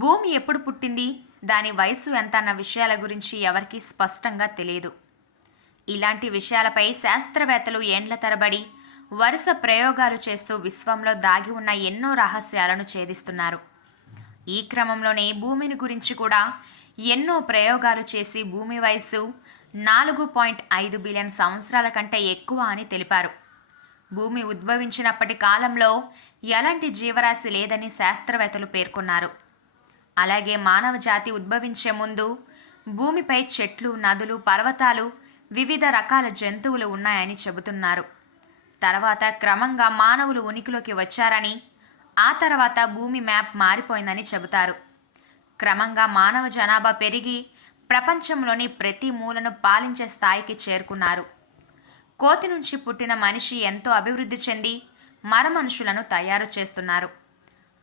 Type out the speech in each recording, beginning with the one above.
భూమి ఎప్పుడు పుట్టింది, దాని వయస్సు ఎంత అన్న విషయాల గురించి ఎవరికీ స్పష్టంగా తెలియదు. ఇలాంటి విషయాలపై శాస్త్రవేత్తలు ఏండ్ల తరబడి వరుస ప్రయోగాలు చేస్తూ విశ్వంలో దాగి ఉన్న ఎన్నో రహస్యాలను ఛేదిస్తున్నారు. ఈ క్రమంలోనే భూమిని గురించి కూడా ఎన్నో ప్రయోగాలు చేసి భూమి వయస్సు 4.5 బిలియన్ సంవత్సరాల కంటే ఎక్కువ అని తెలిపారు. భూమి ఉద్భవించినప్పటి కాలంలో ఎలాంటి జీవరాశి లేదని శాస్త్రవేత్తలు పేర్కొన్నారు. అలాగే మానవ జాతి ఉద్భవించే ముందు భూమిపై చెట్లు, నదులు, పర్వతాలు, వివిధ రకాల జంతువులు ఉన్నాయని చెబుతున్నారు. తర్వాత క్రమంగా మానవులు ఉనికిలోకి వచ్చారని, ఆ తర్వాత భూమి మ్యాప్ మారిపోయిందని చెబుతారు. క్రమంగా మానవ జనాభా పెరిగి ప్రపంచంలోని ప్రతి మూలను పాలించే స్థాయికి చేరుకున్నారు. కోతి నుంచి పుట్టిన మనిషి ఎంతో అభివృద్ధి చెంది మనుషులను తయారు చేస్తున్నారు.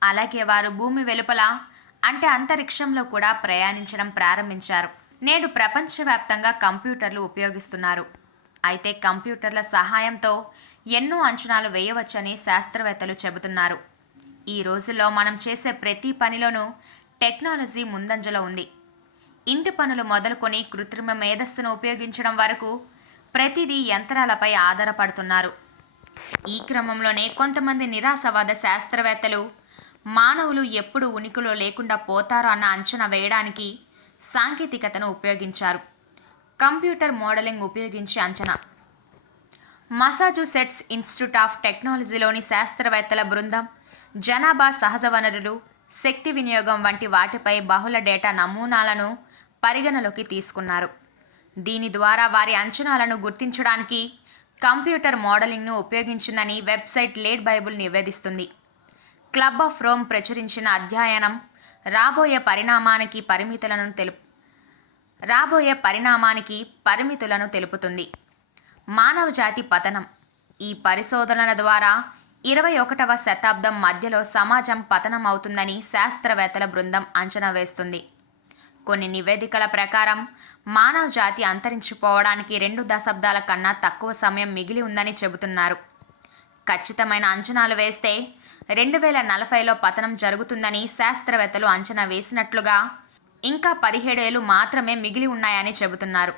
అలాగే వారు భూమి వెలుపల అంటే అంతరిక్షంలో కూడా ప్రయాణించడం ప్రారంభించారు. నేడు ప్రపంచవ్యాప్తంగా కంప్యూటర్లు ఉపయోగిస్తున్నారు. అయితే కంప్యూటర్ల సహాయంతో ఎన్నో అంచనాలు వేయవచ్చని శాస్త్రవేత్తలు చెబుతున్నారు. ఈ రోజుల్లో మనం చేసే ప్రతి పనిలోనూ టెక్నాలజీ ముందంజలో ఉంది. ఇంటి పనులు మొదలుకొని కృత్రిమ మేధస్సును ఉపయోగించడం వరకు ప్రతిదీ యంత్రాలపై ఆధారపడుతున్నారు. ఈ క్రమంలోనే కొంతమంది నిరాశవాద శాస్త్రవేత్తలు మానవులు ఎప్పుడు ఉనికిలో లేకుండా పోతారో అన్న అంచనా వేయడానికి సాంకేతికతను ఉపయోగించారు. కంప్యూటర్ మోడలింగ్ ఉపయోగించి అంచనా. మసాచుసెట్స్ ఇన్స్టిట్యూట్ ఆఫ్ టెక్నాలజీలోని శాస్త్రవేత్తల బృందం జనాభా, సహజ వనరులు, శక్తి వినియోగం వంటి వాటిపై బహుళ డేటా నమూనాలను పరిగణలోకి తీసుకున్నారు. దీని ద్వారా వారి అంచనాలను గుర్తించడానికి కంప్యూటర్ మోడలింగ్ను ఉపయోగించిందని వెబ్సైట్ లేడ్ బైబుల్ నివేదిస్తుంది. క్లబ్ ఆఫ్ రోమ్ ప్రచురించిన అధ్యయనం రాబోయే పరిమితులను తెలుపుతుంది. మానవ జాతి పతనం. ఈ పరిశోధనల ద్వారా 21వ శతాబ్దం మధ్యలో సమాజం పతనం అవుతుందని శాస్త్రవేత్తల బృందం అంచనా వేస్తుంది. కొన్ని నివేదికల ప్రకారం మానవ జాతి అంతరించిపోవడానికి 2 దశాబ్దాల కన్నా తక్కువ సమయం మిగిలి ఉందని చెబుతున్నారు. ఖచ్చితమైన అంచనాలు వేస్తే 2040లో పతనం జరుగుతుందని శాస్త్రవేత్తలు అంచనా వేసినట్లుగా ఇంకా 17 ఏళ్లు మాత్రమే మిగిలి ఉన్నాయని చెబుతున్నారు.